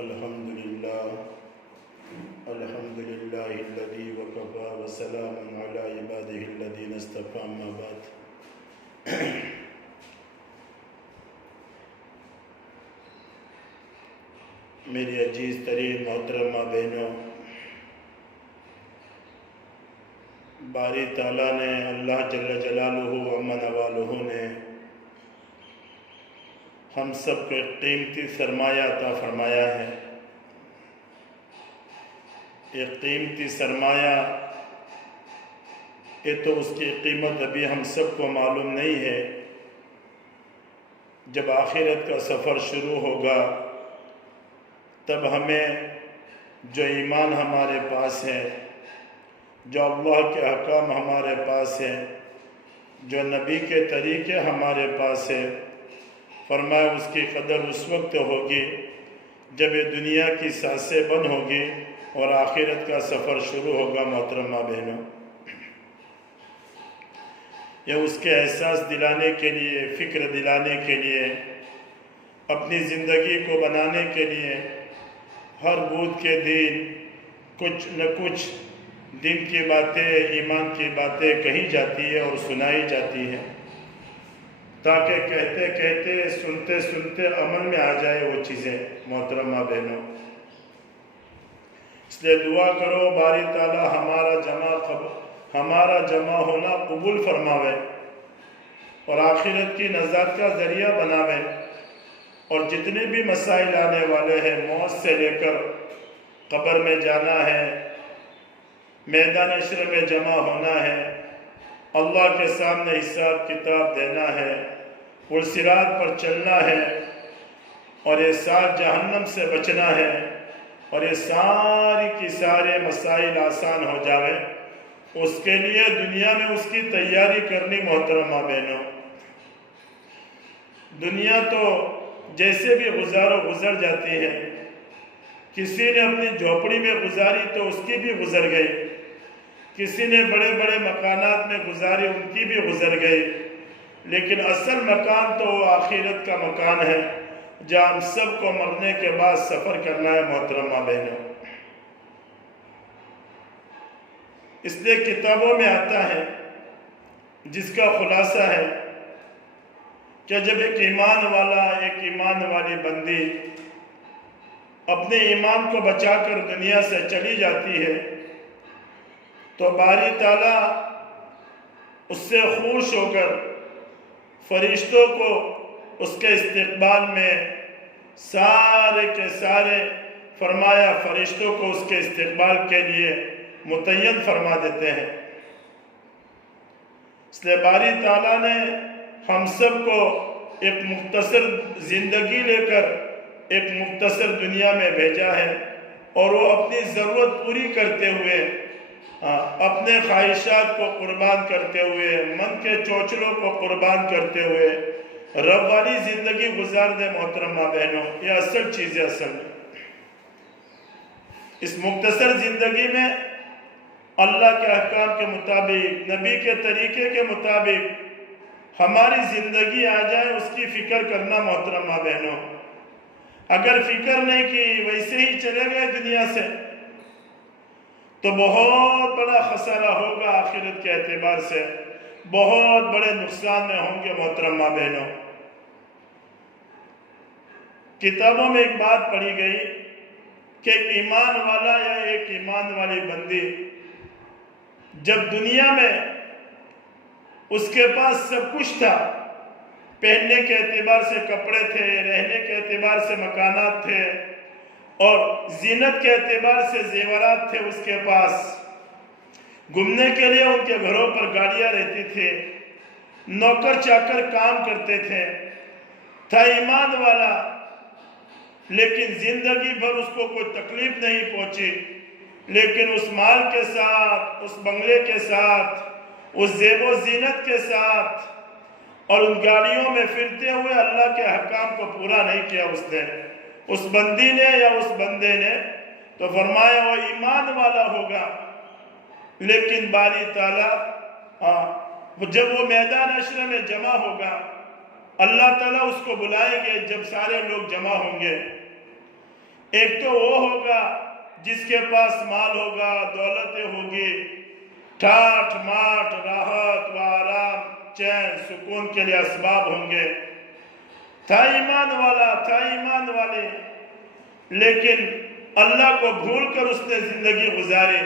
الحمد لله الذي وكفى وسلام على عباده الذين اصطفى أما بعد میری عزیز ترین محترمہ بہنوں، باری تعالیٰ نے، اللہ جل جلالہ عمن والہ نے ہم سب کو ایک قیمتی سرمایہ عطا فرمایا ہے۔ ایک قیمتی سرمایہ، یہ تو اس کی قیمت ابھی ہم سب کو معلوم نہیں ہے۔ جب آخرت کا سفر شروع ہوگا تب ہمیں جو ایمان ہمارے پاس ہے، جو اللہ کے احکام ہمارے پاس ہے، جو نبی کے طریقے ہمارے پاس ہے، فرمایا اس کی قدر اس وقت ہوگی جب یہ دنیا کی سانسیں بند ہوگی اور آخرت کا سفر شروع ہوگا۔ محترمہ بہنوں، یہ اس کے احساس دلانے کے لیے، فکر دلانے کے لیے، اپنی زندگی کو بنانے کے لیے ہر بدھ کے دن کچھ نہ کچھ دین کی باتیں، ایمان کی باتیں کہی جاتی ہے اور سنائی جاتی ہے، تاکہ کہتے کہتے، سنتے سنتے عمل میں آ جائے وہ چیزیں۔ محترمہ بہنوں، اس لیے دعا کرو باری تعالیٰ ہمارا جمع ہونا قبول فرماوے اور آخرت کی نجات کا ذریعہ بناوے، اور جتنے بھی مسائل آنے والے ہیں، موت سے لے کر قبر میں جانا ہے، میدان حشر میں جمع ہونا ہے، اللہ کے سامنے حساب کتاب دینا ہے، صراط پر چلنا ہے، اور یہ سات جہنم سے بچنا ہے، اور یہ ساری کی سارے مسائل آسان ہو جاوے، اس کے لیے دنیا میں اس کی تیاری کرنی۔ محترمہ بہنوں، دنیا تو جیسے بھی گزر جاتی ہے، کسی نے اپنی جھوپڑی میں گزاری تو اس کی بھی گزر گئی، کسی نے بڑے بڑے مکانات میں گزاری، ان کی بھی گزر گئی، لیکن اصل مکان تو آخرت کا مکان ہے جہاں ہم سب کو مرنے کے بعد سفر کرنا ہے۔ محترمہ بہنوں، اس لیے کتابوں میں آتا ہے، جس کا خلاصہ ہے کہ جب ایک ایمان والی بندی اپنے ایمان کو بچا کر دنیا سے چلی جاتی ہے تو باری تعالیٰ اس سے خوش ہو کر فرشتوں کو اس کے استقبال میں سارے کے سارے، فرمایا فرشتوں کو اس کے استقبال کے لیے متعین فرما دیتے ہیں۔ اس لیے باری تعالیٰ نے ہم سب کو ایک مختصر زندگی لے کر ایک مختصر دنیا میں بھیجا ہے، اور وہ اپنی ضرورت پوری کرتے ہوئے، اپنے خواہشات کو قربان کرتے ہوئے، من کے چوچلوں کو قربان کرتے ہوئے رب والی زندگی گزار دے۔ محترمہ بہنوں، یہ اصل چیز ہے۔ اصل اس مختصر زندگی میں اللہ کے احکام کے مطابق، نبی کے طریقے کے مطابق ہماری زندگی آ جائے، اس کی فکر کرنا۔ محترمہ بہنوں، اگر فکر نہیں کی، ویسے ہی چلے گئے دنیا سے، تو بہت بڑا خسارہ ہوگا، آخرت کے اعتبار سے بہت بڑے نقصان میں ہوں گے۔ محترمہ بہنوں، کتابوں میں ایک بات پڑھی گئی کہ ایک ایمان والا یا ایک ایمان والی بندی جب دنیا میں اس کے پاس سب کچھ تھا، پہننے کے اعتبار سے کپڑے تھے، رہنے کے اعتبار سے مکانات تھے، اور زینت کے اعتبار سے زیورات تھے اس کے پاس، گھومنے کے لیے ان کے گھروں پر گاڑیاں رہتی تھی، نوکر چاکر کام کرتے تھے، تھا ایمان والا، لیکن زندگی بھر اس کو کوئی تکلیف نہیں پہنچی، لیکن اس مال کے ساتھ، اس بنگلے کے ساتھ، اس زیب و زینت کے ساتھ اور ان گاڑیوں میں پھرتے ہوئے اللہ کے حکام کو پورا نہیں کیا اس بندی نے یا اس بندے نے، تو فرمایا وہ ایمان والا ہوگا، لیکن باری تعالیٰ جب وہ میدان حشر میں جمع ہوگا، اللہ تعالیٰ اس کو بلائیں گے جب سارے لوگ جمع ہوں گے، ایک تو وہ ہوگا جس کے پاس مال ہوگا، دولتیں ہوگی، ٹھاٹ ماٹ، راحت و آرام، چین سکون کے لیے اسباب ہوں گے، تھا ایمان والا، تھا ایمان والے، لیکن اللہ کو بھول کر اس نے زندگی گزاری،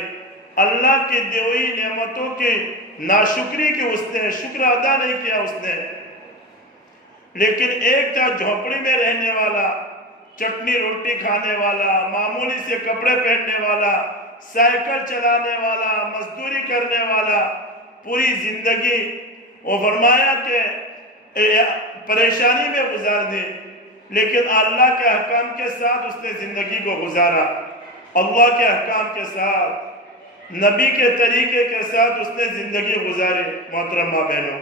اللہ کی دی ہوئی نعمتوں کی ناشکری کی اس نے، شکر ادا نہیں کیا اس نے۔ لیکن ایک تھا جھونپڑی میں رہنے والا، چٹنی روٹی کھانے والا، معمولی سے کپڑے پہننے والا، سائیکل چلانے والا، مزدوری کرنے والا، پوری زندگی وہ فرمایا کہ پریشانی میں گزار دی، لیکن اللہ کے احکام کے ساتھ اس نے زندگی کو گزارا، اللہ کے احکام کے ساتھ، نبی کے طریقے کے ساتھ اس نے زندگی گزاری۔ محترمہ بہنوں،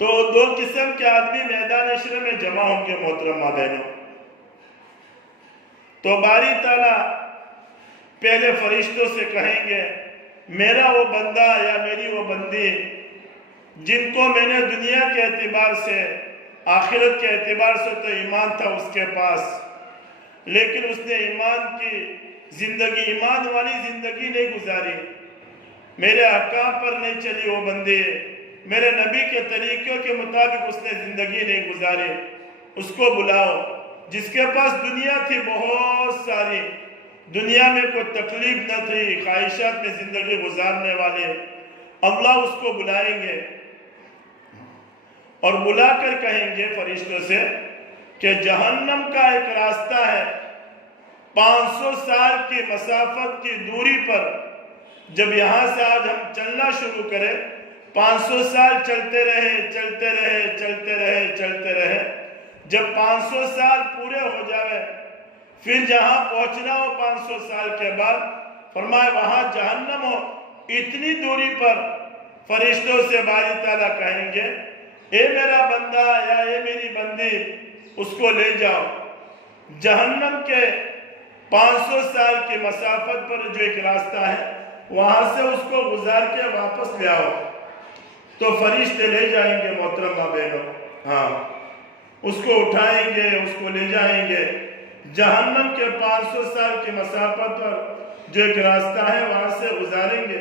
تو دو قسم کے آدمی میدان حشر میں جمع ہوں گے محترمہ بہنوں۔ تو باری تعالیٰ پہلے فرشتوں سے کہیں گے میرا وہ بندہ یا میری وہ بندی جن کو میں نے دنیا کے اعتبار سے، آخرت کے اعتبار سے تو ایمان تھا اس کے پاس، لیکن اس نے ایمان کی زندگی، ایمان والی زندگی نہیں گزاری، میرے احکام پر نہیں چلی وہ بندی، میرے نبی کے طریقوں کے مطابق اس نے زندگی نہیں گزاری، اس کو بلاؤ۔ جس کے پاس دنیا تھی بہت ساری، دنیا میں کوئی تکلیف نہ تھی، خواہشات میں زندگی گزارنے والے، اللہ اس کو بلائیں گے اور بلا کر کہیں گے فرشتوں سے کہ جہنم کا ایک راستہ ہے 500 سال کی مسافت کی دوری پر، جب یہاں سے آج ہم چلنا شروع کریں 500 سال چلتے رہے چلتے رہے چلتے رہے چلتے رہے، جب 500 سال پورے ہو جائے پھر جہاں پہنچنا ہو 500 سال کے بعد، فرمائے وہاں جہنم ہو، اتنی دوری پر فرشتوں سے باری تعالیٰ کہیں گے اے میرا بندہ یا اے میری بندی اس کو لے جاؤ، جہنم کے 500 سال کی مسافت پر جو ایک راستہ ہے وہاں سے اس کو گزار کے واپس لے آؤ۔ تو فرشتے لے جائیں گے محترمہ بہنوں، ہاں اس کو اٹھائیں گے، اس کو لے جائیں گے، جہنم کے 500 سال کی مسافت پر جو ایک راستہ ہے وہاں سے گزاریں گے،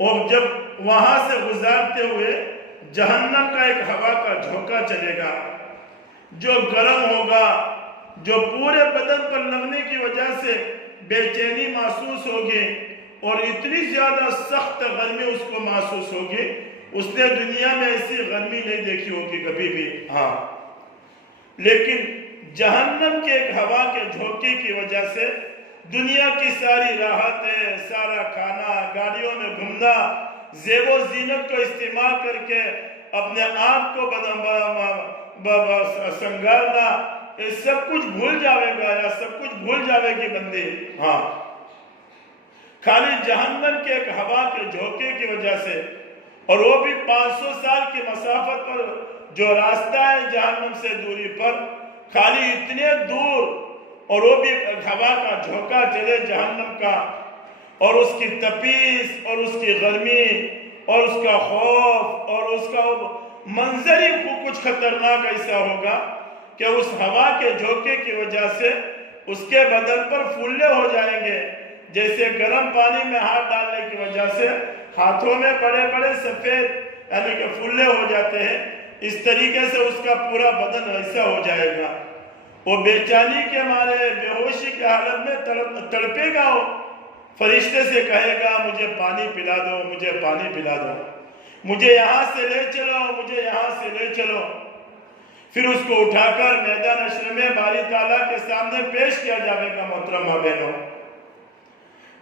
اور جب وہاں سے گزارتے ہوئے جہنم کا ایک ہوا کا جھونکا چلے گا جو گرم ہوگا، جو پورے بدن پر لگنے کی وجہ سے بے چینی محسوس ہوگی اور اتنی زیادہ سخت گرمی اس کو محسوس ہوگی، اس نے دنیا میں ایسی گرمی نہیں دیکھی ہوگی کبھی بھی، ہاں لیکن جہنم کے ایک ہوا کے جھونکے کی وجہ سے دنیا کی ساری راحتیں، سارا کھانا، گاڑیوں میں گھومنا، زیب و زینت کو استعمال کر کے اپنے آپ کو سنگارنا، یہ سب کچھ بھول جاوے گا یا سب کچھ بھول جاوے گی بندی، ہاں خالی جہنم کے ایک ہوا کے جھونکے کی وجہ سے، اور وہ بھی 500 سال کی مسافت پر جو راستہ ہے جہنم سے دوری پر، خالی اتنے دور، اور وہ بھی ہوا کا جھونکا چلے جہنم کا، اور اس کی تپیس اور اس کی گرمی اور اس کا خوف اور اس کا منظر ہی کچھ خطرناک ایسا ہوگا کہ اس ہوا کے جھونکے کی وجہ سے اس کے بدن پر پھولے ہو جائیں گے، جیسے گرم پانی میں ہاتھ ڈالنے کی وجہ سے ہاتھوں میں بڑے بڑے سفید یعنی کہ پھولے ہو جاتے ہیں، اس طریقے سے اس کا پورا بدن ایسا ہو جائے گا، وہ بے چینی کے مارے بے ہوشی کے حالت میں تڑپے گا، وہ فرشتے سے کہے گا مجھے پانی پلا دو، مجھے پانی پلا دو، مجھے یہاں سے لے چلو، مجھے یہاں سے لے چلو۔ پھر اس کو اٹھا کر میدان حشر میں باری تعالیٰ کے سامنے پیش کیا جائے گا محترمہ بہنوں،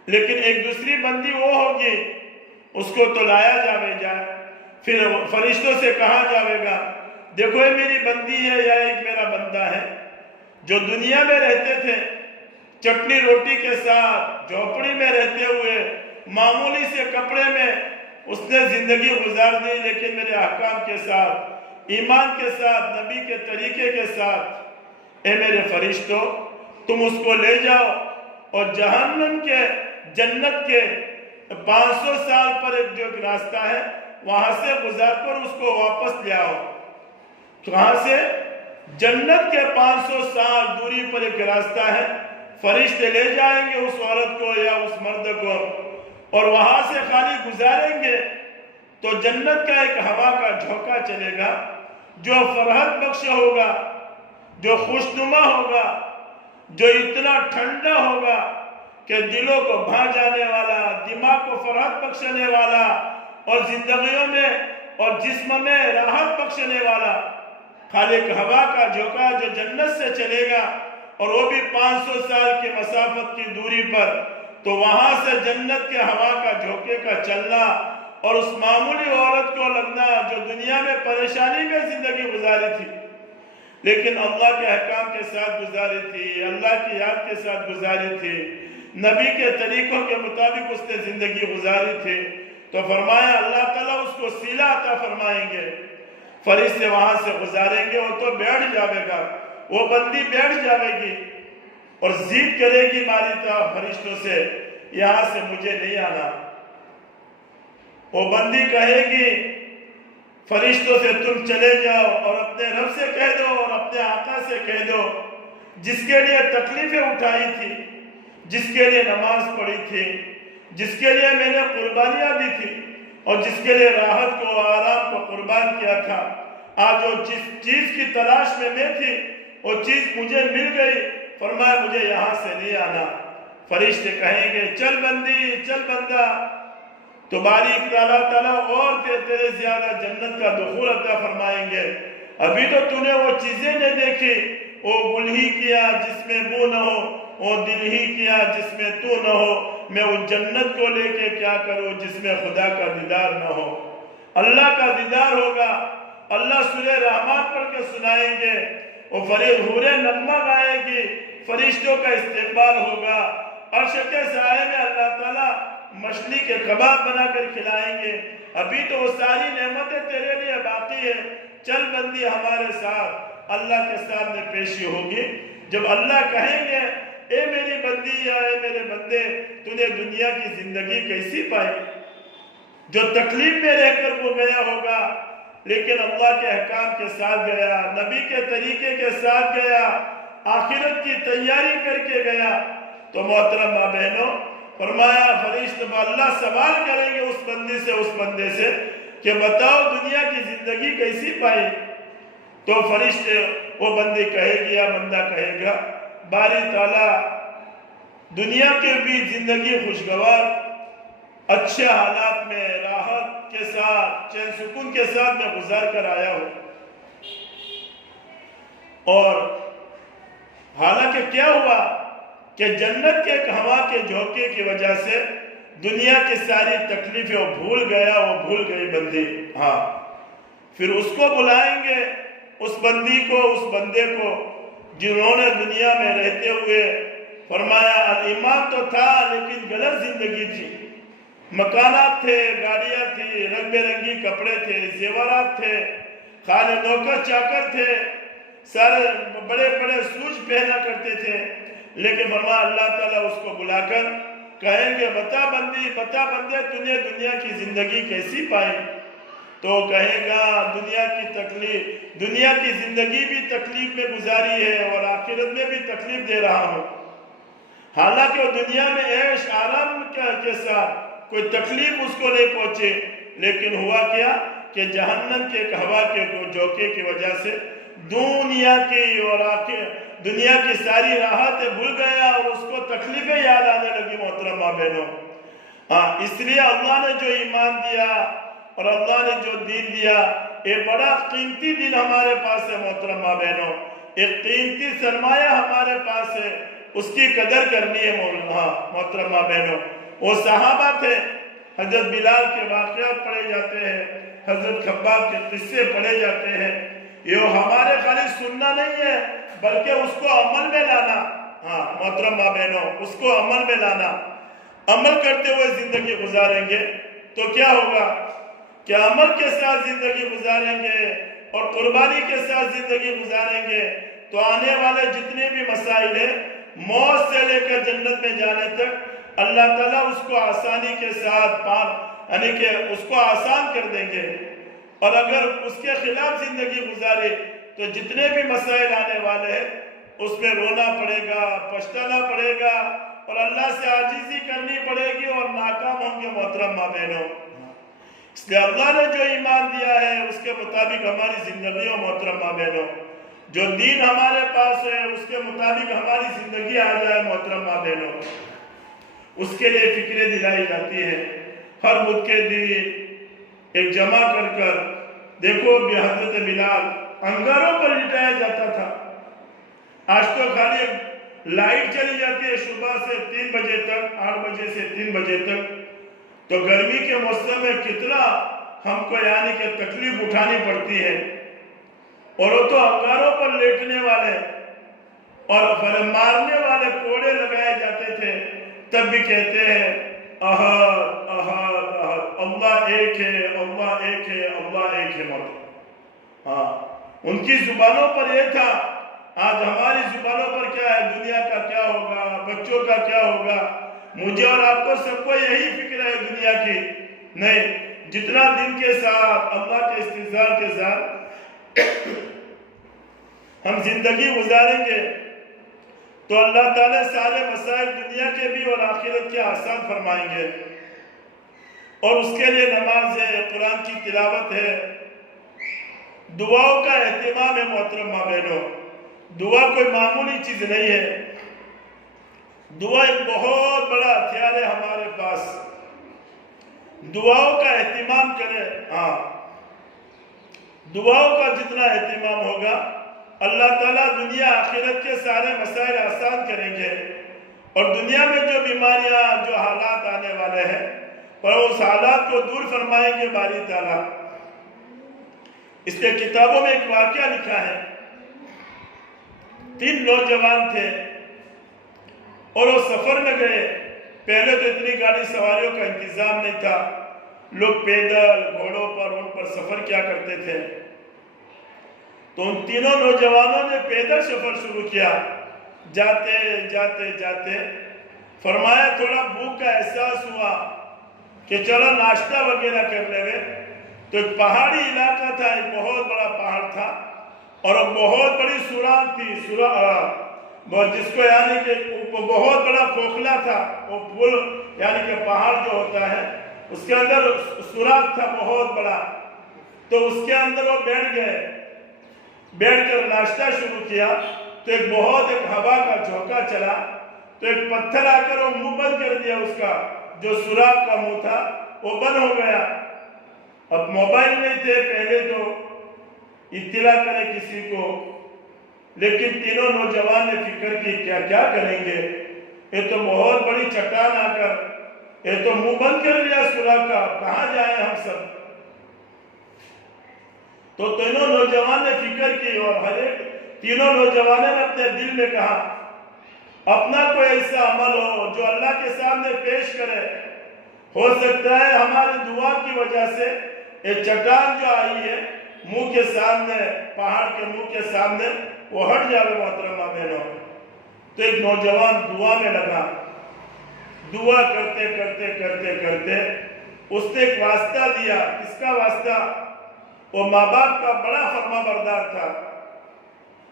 لیکن ایک دوسری بندی وہ ہوگی، اس کو تو لایا جائے، پھر فرشتوں سے کہا جائے گا دیکھو یہ میری بندی ہے یا ایک میرا بندہ ہے جو دنیا میں رہتے تھے چٹنی روٹی کے ساتھ، جھونپڑی میں رہتے ہوئے معمولی سے کپڑے میں اس نے زندگی گزار دی، لیکن میرے احکام کے ساتھ، ایمان کے ساتھ، نبی کے طریقے کے ساتھ، اے میرے فرشتوں تم اس کو لے جاؤ اور جہنم کے جنت کے 500 سال پر ایک جو راستہ ہے وہاں سے گزار کر اس کو واپس لے آؤ۔ کہاں سے؟ جنت کے 500 سال دوری پر ایک راستہ ہے، فرشتے لے جائیں گے اس عورت کو یا اس مرد کو اور وہاں سے خالی گزاریں گے تو جنت کا ایک ہوا کا جھونکا چلے گا جو فرحت بخش ہوگا، جو خوشنما ہوگا، جو اتنا ٹھنڈا ہوگا کہ دلوں کو بھا جانے والا، دماغ کو فرحت بخشنے والا اور زندگیوں میں اور جسم میں راحت بخشنے والا خالق ہوا کا جھونکا جو جنت سے چلے گا اور وہ بھی 500 سال کی مسافت کی دوری پر، تو وہاں سے جنت کے ہوا کا جھونکے کا چلنا اور اس معمولی عورت کو لگنا جو دنیا میں پریشانی میں زندگی گزاری تھی لیکن اللہ کے احکام کے ساتھ گزاری تھی، اللہ کی یاد کے ساتھ گزاری تھی، نبی کے طریقوں کے مطابق اس نے زندگی گزاری تھی، تو فرمایا اللہ تعالیٰ اس کو صلہ عطا فرمائیں گے، فرشتے وہاں سے گزاریں گے، وہ تو بیٹھ جاوے گا، وہ بندی بیٹھ جاوے گی اور ضد کرے گی ماری تا فرشتوں سے یہاں سے مجھے نہیں آنا۔ وہ بندی کہے گی فرشتوں سے تم چلے جاؤ اور اپنے رب سے کہہ دو اور اپنے آقا سے کہہ دو جس کے لیے تکلیفیں اٹھائی تھی، جس کے لیے نماز پڑھی تھی، جس کے لیے میں نے قربانیاں دی تھی اور جس کے لیے راحت کو آرام کو قربان کیا تھا، آج وہ جس چیز کی تلاش میں تھی وہ چیز مجھے مل گئی، فرمایا مجھے یہاں سے نہیں آنا۔ فرشتے کہیں گے چل بندی، چل بندہ، تو باریک تعالیٰ اور تیرے زیادہ جنت کا دخول عطا فرمائیں گے۔ ابھی تو تو نے وہ چیزیں نہیں دیکھی، وہ گل ہی کیا جس میں بو نہ ہو، وہ دل ہی کیا جس میں تو نہ ہو، میں اس جنت کو لے کے کیا کروں جس میں خدا کا دیدار نہ ہو۔ اللہ کا دیدار ہوگا، اللہ سورہ رحمان پڑھ کے سنائیں گے، وہ حوریں نغمہ گائے گی، فرشتوں کا استقبال ہوگا، عرش کے سائے میں اللہ تعالیٰ مچھلی کے کباب بنا کر کھلائیں گے۔ ابھی تو وہ ساری نعمتیں تیرے لیے باقی ہے، چل بندی ہمارے ساتھ، اللہ کے سامنے پیشی ہوگی۔ جب اللہ کہیں گے اے میری بندی یا اے میرے بندے تو نے دنیا کی زندگی کیسی پائی، جو تکلیف میں رہ کر وہ گیا ہوگا لیکن اللہ کے احکام کے ساتھ گیا، نبی کے طریقے کے ساتھ گیا، آخرت کی تیاری کر کے گیا، تو محترم ماں بہنوں فرمایا فرشتے اللہ سوال کریں گے اس بندے سے، اس بندے سے کہ بتاؤ دنیا کی زندگی کیسی پائی، تو فرشتے وہ بندی کہے گی یا بندہ کہے گا باری تعالیٰ دنیا کے بھی زندگی خوشگوار اچھے حالات میں راحت کے ساتھ چین سکون کے ساتھ میں گزار کر آیا ہوں، اور حالانکہ کیا ہوا کہ جنت کے ہوا کے جھونکے کی وجہ سے دنیا کی ساری تکلیفیں وہ بھول گیا، وہ بھول گئی بندی۔ ہاں پھر اس کو بلائیں گے، اس بندی کو، اس بندے کو جنہوں نے دنیا میں رہتے ہوئے فرمایا ایمان تو تھا لیکن غلط زندگی تھی، مکانات تھے، گاڑیاں تھی، رنگ برنگی کپڑے تھے، زیورات تھے، خالی نوکر چاکر تھے، سارے بڑے بڑے سوج پہنا کرتے تھے، لیکن فرمایا اللہ تعالیٰ اس کو بلا کر کہیں گے بتا بندی، بتا بندے تو نے دنیا کی زندگی کیسی پائی، تو کہے گا دنیا کی تکلیف، دنیا کی زندگی بھی تکلیف میں گزاری ہے اور آخرت میں بھی تکلیف دے رہا ہوں، حالانکہ وہ دنیا میں عیش آرام کے ساتھ کوئی تکلیف اس کو نہیں پہنچے، لیکن ہوا کیا کہ جہنم کے ہوا کے جھونکے کی وجہ سے دنیا کی اور دنیا کی ساری راحتیں بھول گیا اور اس کو تکلیفیں یاد آنے لگی۔ محترم ماں بہنوں، اس لیے اللہ نے جو ایمان دیا اور اللہ نے جو دین دیا، ایک بڑا قیمتی دین ہمارے پاس ہے۔ محترم ماں بہنوں، ایک قیمتی سرمایہ ہمارے پاس ہے، اس کی قدر کرنی ہے۔ محترم ماں بہنوں، وہ صحابہ تھے، حضرت بلال کے واقعات پڑھے جاتے ہیں، حضرت خباب کے قصے پڑھے جاتے ہیں، یہ ہمارے خالی سننا نہیں ہے بلکہ اس کو عمل میں لانا۔ محترم ماں بہنوں، اس کو عمل میں لانا، عمل کرتے ہوئے زندگی گزاریں گے تو کیا ہوگا کہ عمل کے ساتھ زندگی گزاریں گے اور قربانی کے ساتھ زندگی گزاریں گے تو آنے والے جتنے بھی مسائل ہیں موت سے لے کر جنت میں جانے تک اللہ تعالیٰ اس کو آسانی کے ساتھ یعنی کہ اس کو آسان کر دیں گے، اور اگر اس کے خلاف زندگی گزارے تو جتنے بھی مسائل آنے والے ہیں اس میں رونا پڑے گا، پچھتانا پڑے گا اور اللہ سے عاجزی کرنی پڑے گی اور ناکام ہوں گے محترم ماں بہنوں۔ اس لیے اللہ نے جو ایمان دیا ہے اس کے مطابق ہماری زندگی ہو محترم ماں بہنوں، جو دین ہمارے پاس ہے اس کے مطابق ہماری زندگی آ جائے محترم ماں بہنوں، اس کے لیے فکریں دلائی جاتی ہے۔ ہر بدھ کے دن ایک جمع کر دیکھو بھی حضرت بلال انگاروں پر لٹایا جاتا تھا۔ آج تو خالی لائٹ چلی جاتی ہے صبح سے 3 بجے تک، 8 بجے سے 3 بجے تک، تو گرمی کے موسم میں کتنا ہم کو یعنی کہ تکلیف اٹھانی پڑتی ہے، اور وہ تو انگاروں پر لیٹنے والے اور مارنے والے کوڑے لگائے جاتے تھے، تب بھی کہتے ہیں احد احد احد، اللہ ایک ہے، اللہ ایک ہے، اللہ ایک ہے موت۔ ہاں ان کی زبانوں پر یہ تھا، آج ہماری زبانوں پر کیا ہے، دنیا کا کیا ہوگا، بچوں کا کیا ہوگا، مجھے اور آپ کو سب کو یہی فکر ہے دنیا کی۔ نہیں، جتنا دن کے ساتھ اللہ کے استحضار کے ساتھ ہم زندگی گزاریں گے تو اللہ تعالیٰ سارے مسائل دنیا کے بھی اور آخرت کے آسان فرمائیں گے۔ اور اس کے لیے نماز ہے، قرآن کی تلاوت ہے، دعاؤں کا اہتمام ہے محترم ماں بہنوں۔ دعا کوئی معمولی چیز نہیں ہے، دعا ایک بہت بڑا ہتھیار ہے ہمارے پاس۔ دعاؤں کا اہتمام کریں، ہاں دعاؤں کا جتنا اہتمام ہوگا اللہ تعالیٰ دنیا آخرت کے سارے مسائل آسان کریں گے، اور دنیا میں جو بیماریاں، جو حالات آنے والے ہیں اور اس حالات کو دور فرمائیں گے باری تعالیٰ۔ اس لیے کتابوں میں ایک واقعہ لکھا ہے، 3 نوجوان تھے اور وہ سفر میں گئے۔ پہلے تو اتنی گاڑی سواریوں کا انتظام نہیں تھا، لوگ پیدل گھوڑوں پر ان پر سفر کیا کرتے تھے، تو ان تینوں نوجوانوں نے پیدل سفر شروع کیا۔ جاتے جاتے جاتے فرمایا تھوڑا بھوک کا احساس ہوا کہ چلو ناشتہ وغیرہ کر لے۔ تو ایک پہاڑی علاقہ تھا، ایک بہت بڑا پہاڑ تھا اور ایک بہت بڑی سوراخ تھی، جس کو یعنی کہ بہت بڑا کھوکھلا تھا، وہ پل یعنی کہ پہاڑ جو ہوتا ہے اس کے اندر سوراخ تھا بہت بڑا۔ تو اس کے اندر وہ بیٹھ گئے، بیٹھ کر ناشتہ شروع کیا تو ایک ہوا کا جھونکا چلا، تو ایک پتھر آ کر وہ منہ بند کر دیا، اس کا جو سوراخ کا منہ تھا وہ بند ہو گیا۔ اب موبائل نہیں تھے پہلے تو اطلاع کرے کسی کو، لیکن تینوں نوجوان نے فکر کی کیا کریں گے، یہ تو بہت بڑی چٹان آ کر یہ تو منہ بند کر لیا سوراخ کا، کہاں جائیں ہم سب۔ تو تینوں نوجوان نے فکر کی اور ہر ایک تینوں نوجوانوں نے اپنے دل میں کہا اپنا کوئی ایسا عمل ہو جو اللہ کے سامنے پیش کرے، ہو سکتا ہے ہماری دعا کی وجہ سے یہ چٹان جو آئی ہے منہ کے سامنے، پہاڑ کے منہ کے سامنے، وہ ہٹ جائے محترمہ بہنوں۔ تو ایک نوجوان دعا میں لگا، دعا کرتے کرتے کرتے کرتے اس نے ایک واسطہ دیا۔ کس کا واسطہ؟ وہ ماں باپ کا بڑا فرما بردار تھا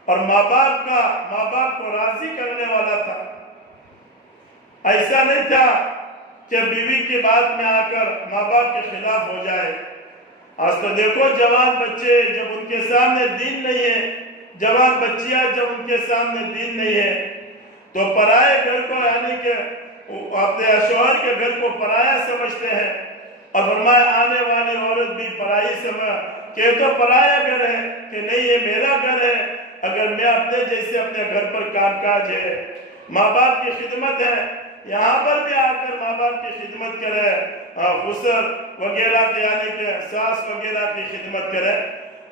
اور ماں باپ کو راضی کرنے والا تھا۔ ایسا نہیں تھا کہ بیوی کی بات میں آ کر ماں باپ کے خلاف ہو جائے۔ آج تو دیکھو جوان بچے جب ان کے سامنے دین نہیں ہے، جوان بچیاں جب ان کے سامنے دین نہیں ہے تو پرائے گھر کو یعنی کہ اپنے شوہر کے گھر کو پرایا سمجھتے ہیں، اور فرمایا آنے والی عورت بھی پرائی سمجھ کہ تو پرایا گھر ہے، کہ نہیں یہ میرا گھر ہے، اگر میں اپنے جیسے اپنے گھر پر کام کاج ہے، ماں باپ کی خدمت ہے، یہاں پر بھی آ کر ماں باپ کی خدمت کرے، خسر وغیرہ کے یعنی کہ ساس وغیرہ کی خدمت کرے،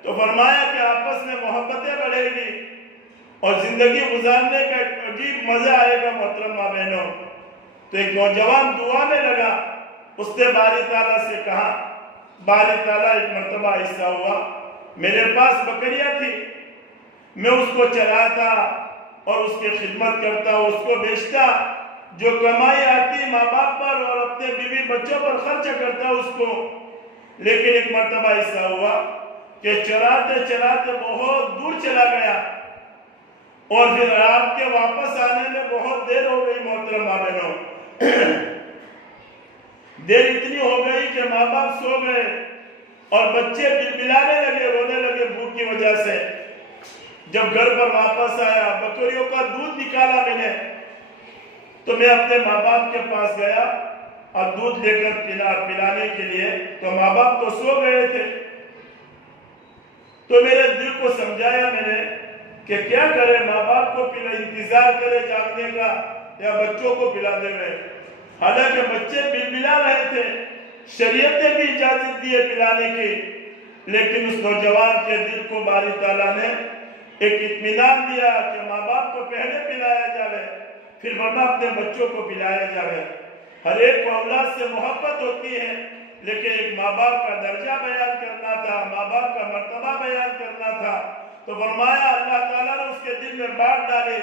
تو فرمایا کہ آپس میں محبتیں بڑھے گی اور زندگی گزارنے کا ایک عجیب مزہ آئے گا محترم ماں بہنوں۔ تو ایک نوجوان دعا میں لگا، اس نے باری تعالیٰ سے کہا، باری تعالیٰ ایک مرتبہ ایسا ہوا میرے پاس بکریاں تھی، میں اس کو چراتا اور اس کی خدمت کرتا، اس کو بیچتا، جو کمائی آتی ماں باپ پر اور اپنے بیوی بچوں پر خرچ کرتا اس کو۔ لیکن ایک مرتبہ ایسا ہوا کہ چراتے چراتے بہت دور چلا گیا اور پھر رات کے واپس آنے میں بہت دیر ہو گئی محترم ماں بہنوں۔ دیر اتنی ہو گئی کہ ماں باپ سو گئے اور بچے بلبلانے لگے، رونے لگے بھوک کی وجہ سے۔ جب گھر پر واپس آیا، بکریوں کا دودھ نکالا میں نے، تو میں اپنے ماں باپ کے پاس گیا اور دودھ لے کر پلانے کے لیے، تو ماں باپ تو سو گئے تھے۔ تو میرے دل کو سمجھایا میں نے کہ کیا کرے، ماں باپ کو انتظار کرے جاگنے کا یا بچوں کو پلا دے گئے۔ حالانکہ بچے بلبلا رہے تھے، شریعت نے بھی اجازت دی ہے پلانے کی، لیکن اس نوجوان کے دل کو باری تعالیٰ نے ایک اطمینان دیا کہ ماں باپ کو پہلے پلایا جائے، پھر ورنہ اپنے بچوں کو پلایا جائے۔ ہر ایک کو اولاد سے محبت ہوتی ہے، لیکن ایک ماں باپ کا درجہ بیان کرنا تھا، ماں باپ کا مرتبہ بیان کرنا تھا۔ تو فرمایا اللہ تعالیٰ نے اس کے دل میں بات ڈالی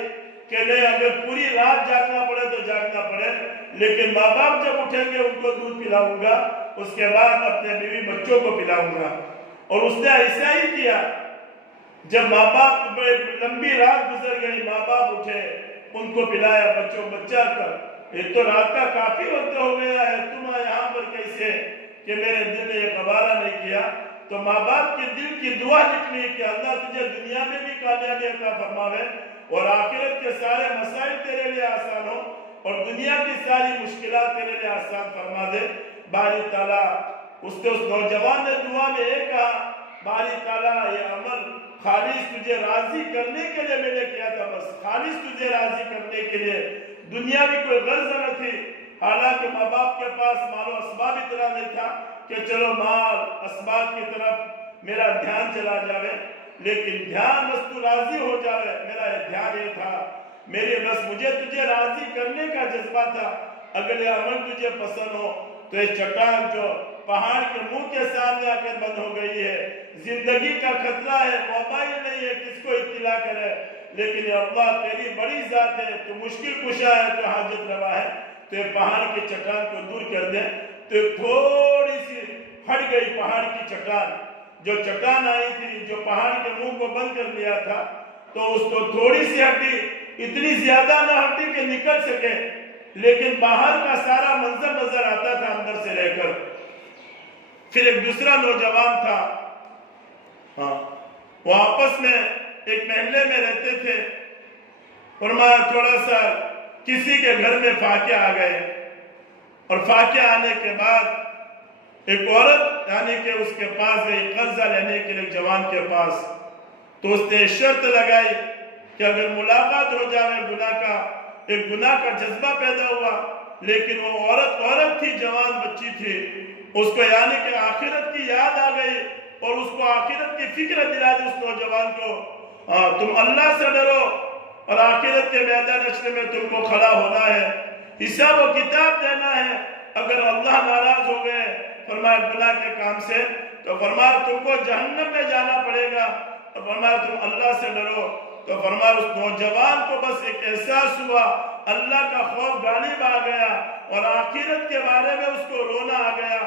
کہ نہیں، اگر پوری رات جاگنا پڑے تو جاگنا پڑے، لیکن ماں باپ جب اٹھیں گے ان کو دودھ پلاؤں گا، اس کے بعد اپنے بیوی بچوں کو پلاؤں گا۔ اور اس نے ایسا ہی کیا۔ جب ماں باپ لمبی رات گزر گئی، ماں باپ اٹھے، ان کو پلایا، بچہ کر یہ تو رات کا کافی وقت ہو گیا ہے، تم یہاں پر کیسے؟ کہ میرے دل نے یہ گوارا نہیں کیا۔ تو ماں باپ کے دل کی دعا نکلی کہ اللہ تجھے دنیا میں بھی کامیابی عطا فرماوے اور آخرت کے سارے مسائل تیرے لیے آسان ہو اور دنیا کی ساری مشکلات تیرے لیے آسان فرما دے۔ باری تعالیٰ اس نوجوان نے دعا میں یہ کہا، باری تعالیٰ یہ عمل خالص تجھے راضی کرنے کے لیے میں نے کیا تھا، بس خالص تجھے راضی کرنے کے لیے، دنیاوی کوئی غرض نہ تھی۔ حالانکہ ماں باپ کے پاس مال و اسباب اتنا نہیں تھا کہ چلو مال اسباب کی طرف میرا دھیان چلا جاوے، لیکن دھیان بس تو راضی ہو جاوے، میرا یہ دھیان یہ تھا، میرے بس مجھے تجھے راضی کرنے کا جذبہ تھا۔ اگر یہ عمل تجھے پسند ہو تو یہ چٹان جو پہاڑ کے منہ کے سامنے آ کر بند ہو گئی ہے، زندگی کا خطرہ ہے، موبائل نہیں ہے، کس کو اطلاع کرے، لیکن یہ اللہ تیری بڑی ذات ہے، تو مشکل کشا ہے، تو حاجت روا ہے، تو یہ پہاڑ کی چٹان کو دور کر دے۔ تو تھوڑی سی ہٹ گئی پہاڑ کی چٹان، جو چٹان آئی تھی، جو پہاڑ کے منہ کو بند کر لیا تھا، تو اس کو تھوڑی سی ہٹی، اتنی زیادہ نہ ہٹی کہ نکل سکے، لیکن باہر کا سارا منظر نظر آتا تھا اندر سے رہ کر۔ پھر ایک دوسرا نوجوان تھا، وہ آپس میں ایک محلے میں رہتے تھے۔ فرمایا تھوڑا سا کسی کے گھر میں فاقے آ گئے، اور فاقے آنے کے بعد ایک عورت یعنی کہ اس کے پاس گئی قرضہ لینے کے لیے جوان کے پاس، تو اس نے شرط لگائی کہ اگر ملاقات ہو جائے گناہ کا جذبہ پیدا ہوا، لیکن وہ عورت تھی، جوان بچی تھی، اس کو یعنی کہ آخرت کی یاد آ گئی اور اس کو آخرت کی فکر دلا دی اس نوجوان کو، تم اللہ سے ڈرو اور آخرت کے میدان حشر میں تم کو کھڑا ہونا ہے، حساب و کتاب دینا ہے۔ اگر اللہ ناراض ہو گئے فرمایا گناہ کے کام سے، تو فرمایا تم کو جہنم میں جانا پڑے گا، تو فرمایا تم اللہ سے ڈرو۔ تو فرمایا اس نوجوان کو بس ایک احساس ہوا، اللہ کا خوف غالب آ گیا اور آخرت کے بارے میں اس کو رونا آ گیا۔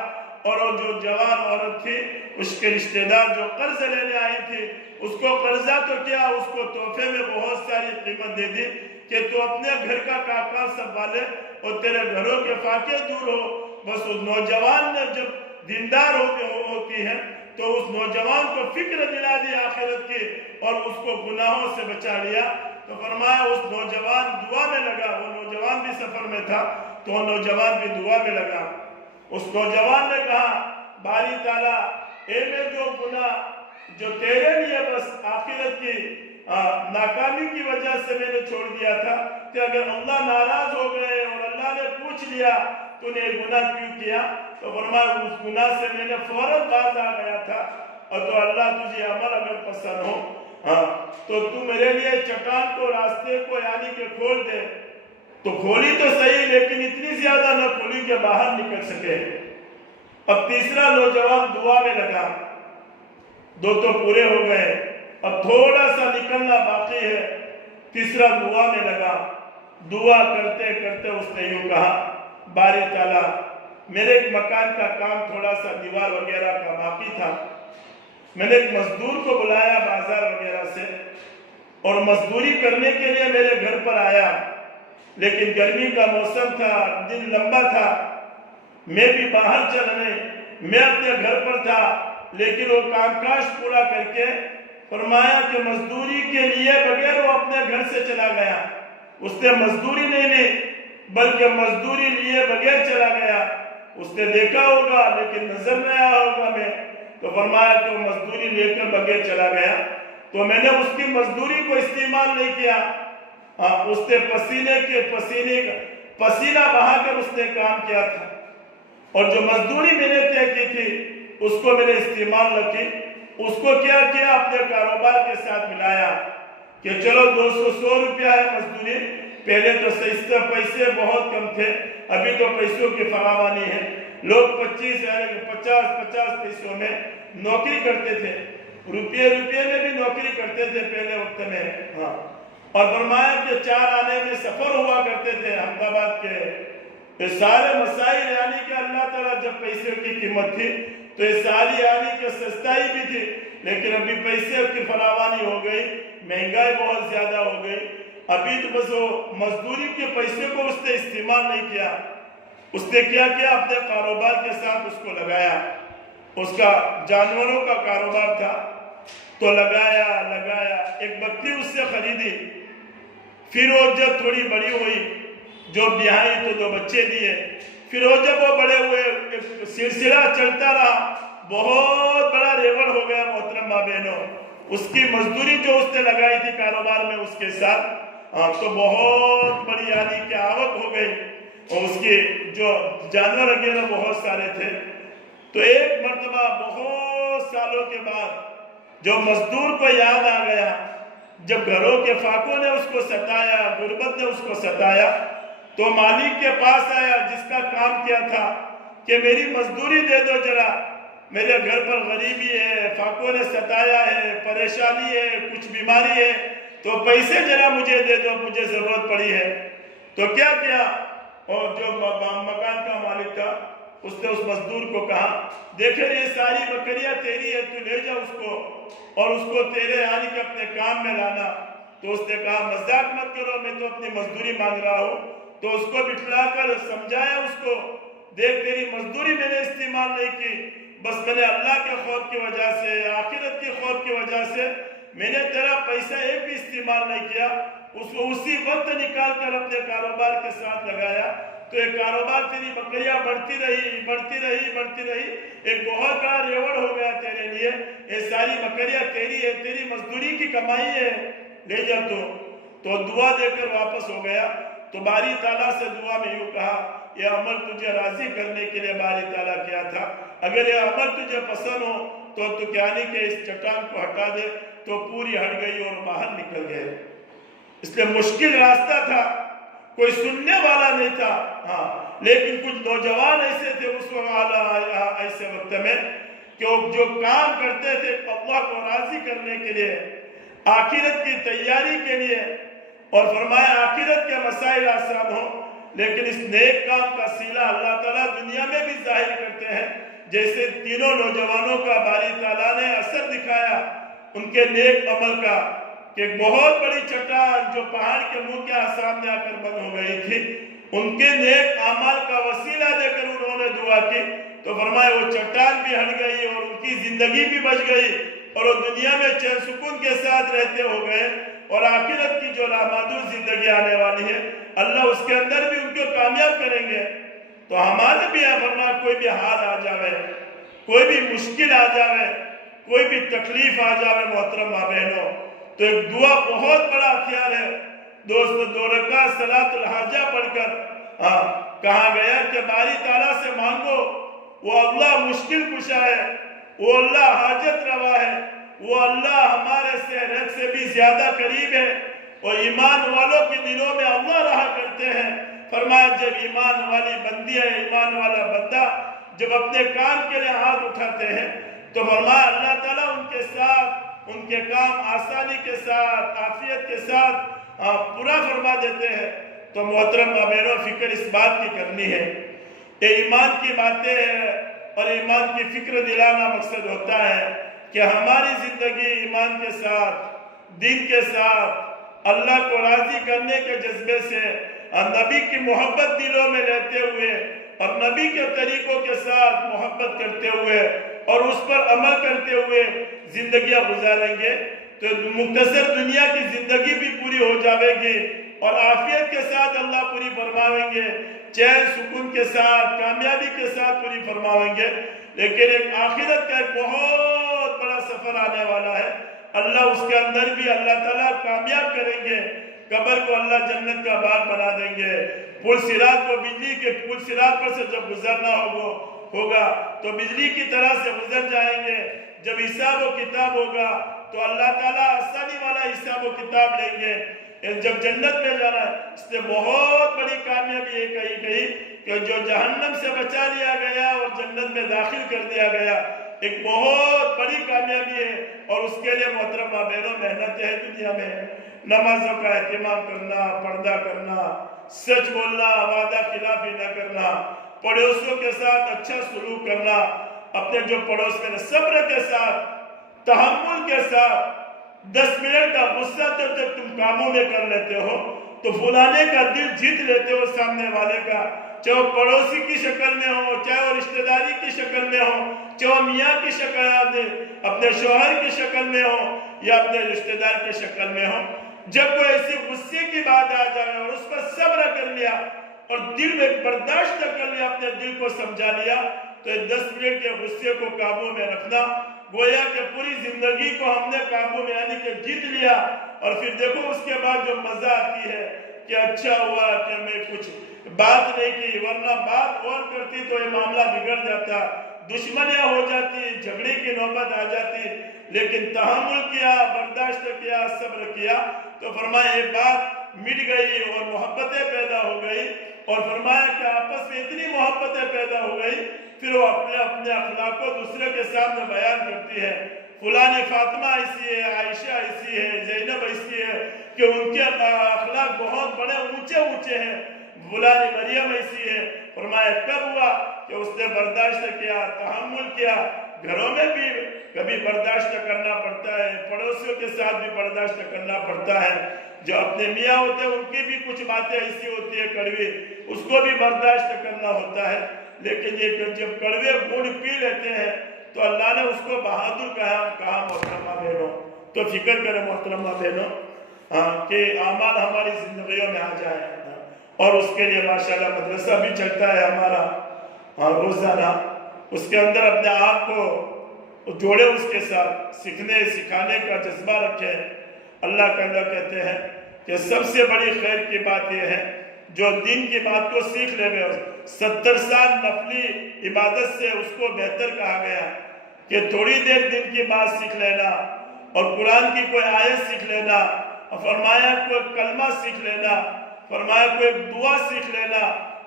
اور وہ جو جوان عورت تھی، اس کے رشتہ دار جو قرض لینے آئی تھی، اس کو قرضہ تو کیا، اس کو تحفے میں بہت ساری قیمت دے دی کہ تو اپنے گھر کا کام سنبھالے اور تیرے گھروں کے فاقے دور ہو۔ بس اس نوجوان نے جب دیندار ہوتی ہے تو اس نوجوان کو فکر دلا دی آخرت کی اور اس کو گناہوں سے بچا لیا۔ تو فرمایا اس نوجوان دعا میں لگا، وہ نوجوان بھی سفر میں تھا تو وہ نوجوان بھی دعا میں لگا۔ اس نوجوان نے کہا، باری تعالیٰ اے میں جو گناہ جو تیرے لیے بس آخرت کی ناکامی کی وجہ سے میں نے چھوڑ دیا تھا، کہ اگر اللہ ناراض ہو گئے اور اللہ نے پوچھ لیا تو نے گناہ کیوں کیا، تو فرمایا اس گناہ سے میں نے فوراً باز آ گیا تھا، اور تو اللہ تجھے عمل اگر پسند ہو تو تو میرے لیے چٹان کو راستے کو یعنی کہ کھول دے۔ تو کھولی تو صحیح، لیکن اتنی زیادہ نہ کھولی کہ باہر نکل سکے۔ اب تیسرا نوجوان دعا میں لگا، دو تو پورے ہو گئے، اب تھوڑا سا نکلنا باقی ہے۔ تیسرا دعا میں لگا، دعا کرتے کرتے اس نے یوں کہا، باری تعالیٰ میرے ایک مکان کا کام تھوڑا سا دیوار وغیرہ کا باقی تھا، میں نے ایک مزدور کو بلایا بازار وغیرہ سے اور مزدوری کرنے کے لیے میرے گھر پر آیا، لیکن گرمی کا موسم تھا، دن لمبا تھا، میں بھی باہر چلنے، میں اپنے گھر پر تھا، لیکن وہ کام کاج پورا کر کے فرمایا کہ مزدوری کے لیے بغیر وہ اپنے گھر سے چلا گیا۔ اس نے مزدوری نہیں لی بلکہ مزدوری لیے بغیر چلا گیا۔ اس نے دیکھا ہوگا لیکن نظر نہیں آیا ہوگا میں، تو فرمایا کہ وہ مزدوری لے کر بغیر چلا گیا، تو میں نے اس کی مزدوری کو استعمال نہیں کیا۔ اس نے پسینہ بہا کر اس نے کام کیا تھا، اور جو مزدوری میں نے طے کی تھی اس کو میں نے استعمال نہ کی۔ اس کو کیا کیا، اپنے کاروبار کے ساتھ ملایا کہ چلو 200 روپیہ ہے مزدوری۔ پہلے تو پیسے بہت کم تھے، ابھی تو پیسوں کی فراوانی ہے، لوگ 50 پیسوں میں نوکری کرتے تھے، روپے میں بھی نوکری کرتے تھے پہلے وقت میں۔ اور فرمایا کہ 4 آنے میں سفر ہوا کرتے تھے احمد آباد کے۔ یہ سارے مسائل یعنی کہ اللہ تعالیٰ جب پیسے کی قیمت تھی تو یہ ساری یعنی کہ سستائی بھی تھی، لیکن ابھی پیسے کی فراوانی ہو گئی، مہنگائی بہت زیادہ ہو گئی۔ ابھی تو بس وہ مزدوری کے پیسے کو اس نے استعمال نہیں کیا، اس نے کیا کیا، اپنے کاروبار کے ساتھ اس کو لگایا۔ اس کا جانوروں کا کاروبار تھا تو لگایا ایک بکری اس سے خریدی، پھر وہ جب تھوڑی بڑی ہوئی، جو بیائی تو 2 بچے دیے، پھر وہ جب وہ بڑے ہوئے ایک سلسلہ چلتا رہا، بہت بڑا ریوڑ ہو گیا محترم ماں بہنوں۔ اس کی مزدوری جو اس نے لگائی تھی کاروبار میں اس کے ساتھ، تو بہت بڑی یعنی کہ آوک ہو گئی، اور اس کے جو جانور وغیرہ بہت سارے تھے۔ تو ایک مرتبہ بہت سالوں کے بعد جو مزدور کو یاد آ گیا، جب گھروں کے فاقوں نے اس کو ستایا، غربت نے اس کو ستایا، تو مالک کے پاس آیا جس کا کام کیا تھا کہ میری مزدوری دے دو ذرا، میرے گھر پر غریبی ہے، فاقوں نے ستایا ہے، پریشانی ہے، کچھ بیماری ہے، تو پیسے ذرا مجھے دے دو، مجھے ضرورت پڑی ہے۔ تو کیا کیا، اور جو مکان کا مالک تھا اس نے اس مزدور کو کہا دیکھے یہ ساری بکریاں تیری ہے، تو لے جا اس کو اور اس کو تیرے یعنی کہ اپنے کام میں لانا۔ تو اس نے کہا مذاق مت کرو، میں تو اپنی مزدوری مانگ رہا ہوں۔ تو اس کو بٹھلا کر سمجھایا اس کو، دیکھ تیری مزدوری میں نے استعمال نہیں کی، بس میں نے اللہ کے خوف کی وجہ سے، آخرت کی خوف کی وجہ سے میں نے تیرا پیسہ ایک بھی استعمال نہیں کیا۔ اس کو اسی وقت نکال کر اپنے کاروبار کے ساتھ لگایا، تو یہ کاروبار تیری بکریاں بڑھتی رہی، ایک بہت بڑا ریوڑ ہو گیا تیرے لیے۔ یہ ساری بکریاں تیری ہے، تیری مزدوری کی کمائی ہے، لے جا تو دعا دے کر واپس ہو گیا۔ تو باری تعالیٰ سے دعا میں یوں کہا، یہ عمل تجھے راضی کرنے کے لیے باری تعالیٰ کیا تھا، اگر یہ عمل تجھے پسند ہو تو کیا نہیں کہ اس چٹان کو ہٹا دے۔ تو پوری ہٹ گئی اور باہر نکل گئے۔ اس لیے مشکل راستہ تھا، کوئی سننے والا نہیں تھا، لیکن کچھ نوجوان ایسے تھے اس ایسے وقت میں کہ جو کام کرتے تھے اللہ کو راضی کرنے کے لیے، آخرت کی تیاری کے لیے، اور فرمایا آخرت کے مسائل آسان ہو، لیکن اس نیک کام کا صلہ اللہ تعالیٰ دنیا میں بھی ظاہر کرتے ہیں۔ جیسے تینوں نوجوانوں کا باری تعالیٰ نے اثر دکھایا ان کے نیک عمل کا، کہ ایک بہت بڑی چٹان جو پہاڑ کے منہ کے سامنے آ کر بند ہو گئی تھی، ان کے نیک اعمال کا وسیلہ دے کر انہوں نے دعا کی، تو فرمایا وہ چٹان بھی ہٹ گئی اور ان کی زندگی بھی بچ گئی، اور وہ دنیا میں چین سکون کے ساتھ رہتے ہو گئے، اور آخرت کی جو لامحدود زندگی آنے والی ہے اللہ اس کے اندر بھی ان کو کامیاب کریں گے۔ تو ہمارے بھی فرمایا کوئی بھی حال آ جاوے، کوئی بھی مشکل آ جاوے، کوئی بھی تکلیف آ جاوے محترم ماں بہنوں، تو ایک دعا بہت بڑا ہتھیار ہے۔ دوست 2 رکعت صلاۃ الحاجہ پڑھ کر کہا گیا کہ باری تعالیٰ سے مانگو، وہ اللہ مشکل کشا ہے، وہ اللہ حاجت روا ہے، وہ اللہ ہمارے رب سے بھی زیادہ قریب ہے، اور ایمان والوں کے دلوں میں اللہ رہا کرتے ہیں۔ فرمایا جب ایمان والی بندی ہے، ایمان والا بندہ جب اپنے کام کے لیے ہاتھ اٹھاتے ہیں تو فرمایا اللہ تعالیٰ ان کے ساتھ ان کے کام آسانی کے ساتھ، عافیت کے ساتھ پورا فرما دیتے ہیں۔ تو محترم بہنوں، فکر اس بات کی کرنی ہے، یہ ایمان کی باتیں ہیں، اور ایمان کی فکر دلانا مقصد ہوتا ہے کہ ہماری زندگی ایمان کے ساتھ، دین کے ساتھ، اللہ کو راضی کرنے کے جذبے سے اور نبی کی محبت دلوں میں لیتے ہوئے اور نبی کے طریقوں کے ساتھ محبت کرتے ہوئے اور اس پر عمل کرتے ہوئے زندگیاں گزاریں گے تو مختصر دنیا کی زندگی بھی پوری ہو جاوے گی اور عافیت کے ساتھ اللہ پوری فرماویں گے، چین سکون کے ساتھ، کامیابی کے ساتھ پوری فرماویں گے۔ لیکن ایک آخرت کا ایک بہت بڑا سفر آنے والا ہے، اللہ اس کے اندر بھی اللہ تعالیٰ کامیاب کریں گے، قبر کو اللہ جنت کا باغ بنا دیں گے، پل صراط کو بجلی کے پل صراط پر سے جب گزرنا ہوگا تو بجلی کی طرح سے گزر جائیں گے۔ جب حساب و کتاب ہوگا تو اللہ تعالیٰ آسانی والا حساب و کتاب لیں گے۔ جب جنت میں جانا ہے، اس نے بہت بڑی کامیابی یہ کہی کہ جو جہنم سے بچا لیا گیا اور جنت میں داخل کر دیا گیا، ایک بہت بڑی کامیابی ہے۔ اور اس کے لیے محترم بہنوں محنت ہے دنیا میں، نمازوں کا اہتمام کرنا، پردہ کرنا، سچ بولنا، وعدہ خلافی نہ کرنا، پڑوسیوں کے ساتھ اچھا سلوک کرنا، اپنے جو پڑوس میں صبر کے ساتھ، تحمل کے ساتھ 10 منٹ کا غصہ تو جب تم کاموں میں کر لیتے ہو تو فلانے کا دل جیت لیتے ہو سامنے والے کا، چاہے وہ پڑوسی کی شکل میں ہو، چاہے وہ رشتہ داری کی شکل میں ہو، چاہے وہ میاں کی شکل میں، اپنے شوہر کی شکل میں ہو یا اپنے رشتہ دار کی شکل میں ہو۔ جب کوئی ایسی غصے کی بات آ جائے اور اس پر صبر کر لیا اور دل میں برداشت کر لیا، اپنے دل کو سمجھا لیا، تو 10 منٹ کے غصے کو قابو میں رکھنا گویا کہ پوری زندگی کو ہم نے قابو میں یعنی کہ جیت لیا۔ اور پھر دیکھو اس کے بعد جو مزہ آتی ہے کہ اچھا ہوا کہ میں کچھ بات نہیں کی، ورنہ بات اور کرتی تو یہ معاملہ بگڑ جاتا، دشمنیاں ہو جاتی، جھگڑے کی نوبت آ جاتی۔ لیکن تحمل کیا، برداشت کیا، صبر کیا تو فرمایا یہ بات مٹ گئی اور محبتیں پیدا ہو گئی، اور فرمایا کہ آپس میں اتنی محبتیں پیدا ہو گئی، پھر وہ اپنے اخلاق کو دوسرے کے سامنے بیان کرتی ہے۔ فلانی فاطمہ ایسی ہے، عائشہ ایسی ہے، زینب ایسی ہے کہ ان کے اخلاق بہت بڑے اونچے ہیں، فلانی مریم ایسی ہے۔ فرمایا کب ہوا کہ اس نے برداشت کیا، تحمل کیا۔ گھروں میں بھی کبھی برداشت کرنا پڑتا ہے، پڑوسیوں کے ساتھ بھی برداشت کرنا پڑتا ہے، جو اپنے میاں ہوتے ہیں ان کی بھی کچھ باتیں ایسی ہوتی ہے کڑوی، اس کو بھی برداشت کرنا ہوتا ہے۔ لیکن یہ جب کڑوے گھون پی لیتے ہیں تو اللہ نے اس کو بہادر کہا محترمہ بہنوں۔ تو فکر کریں محترمہ بہنوں کہ اعمال ہماری زندگیوں میں آ جائیں، اور اس کے لیے ماشاءاللہ مدرسہ بھی چلتا ہے ہمارا روزانہ، اس کے اندر اپنے آپ کو جوڑے، اس کے ساتھ سیکھنے سکھانے کا جذبہ رکھے۔ اللہ کہتے ہیں کہ سب سے بڑی خیر کی بات یہ ہے جو دین کی بات کو سیکھ لے گئے، 70 سال نفلی عبادت سے اس کو بہتر کہا گیا کہ تھوڑی دیر دین کی بات سیکھ لینا اور قرآن کی کوئی آیت سیکھ لینا، اور فرمایا کوئی کلمہ سیکھ لینا، فرمایا کوئی دعا سیکھ لینا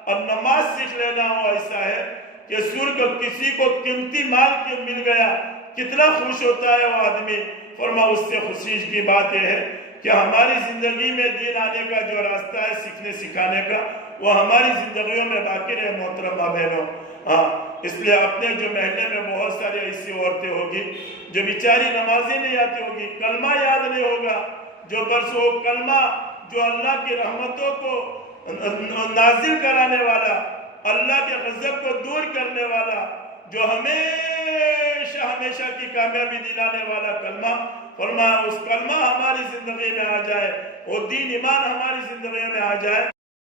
اور نماز سیکھ لینا، وہ ایسا ہے کہ سر کو کسی کو قیمتی مال کے مل گیا کتنا خوش ہوتا ہے وہ آدمی۔ فرمایا اس سے خوشی کی بات یہ ہے کہ ہماری زندگی میں دین آنے کا جو راستہ ہے سیکھنے سکھانے کا، وہ ہماری زندگیوں میں باقی رہے محترمہ بہنوں۔ اس لیے اپنے جو محلے میں بہت ساری ایسی عورتیں ہوگی جو بیچاری نمازی نہیں آتی ہوگی، کلمہ یاد نہیں ہوگا، جو برس وہ کلمہ جو اللہ کی رحمتوں کو نازل کرانے والا، اللہ کے غضب کو دور کرنے والا، جو ہمیشہ کی کامیابی دلانے والا کلمہ، فرمایا اس کلمہ ہماری زندگی میں آ جائے، وہ دین ایمان ہماری زندگی میں آ جائے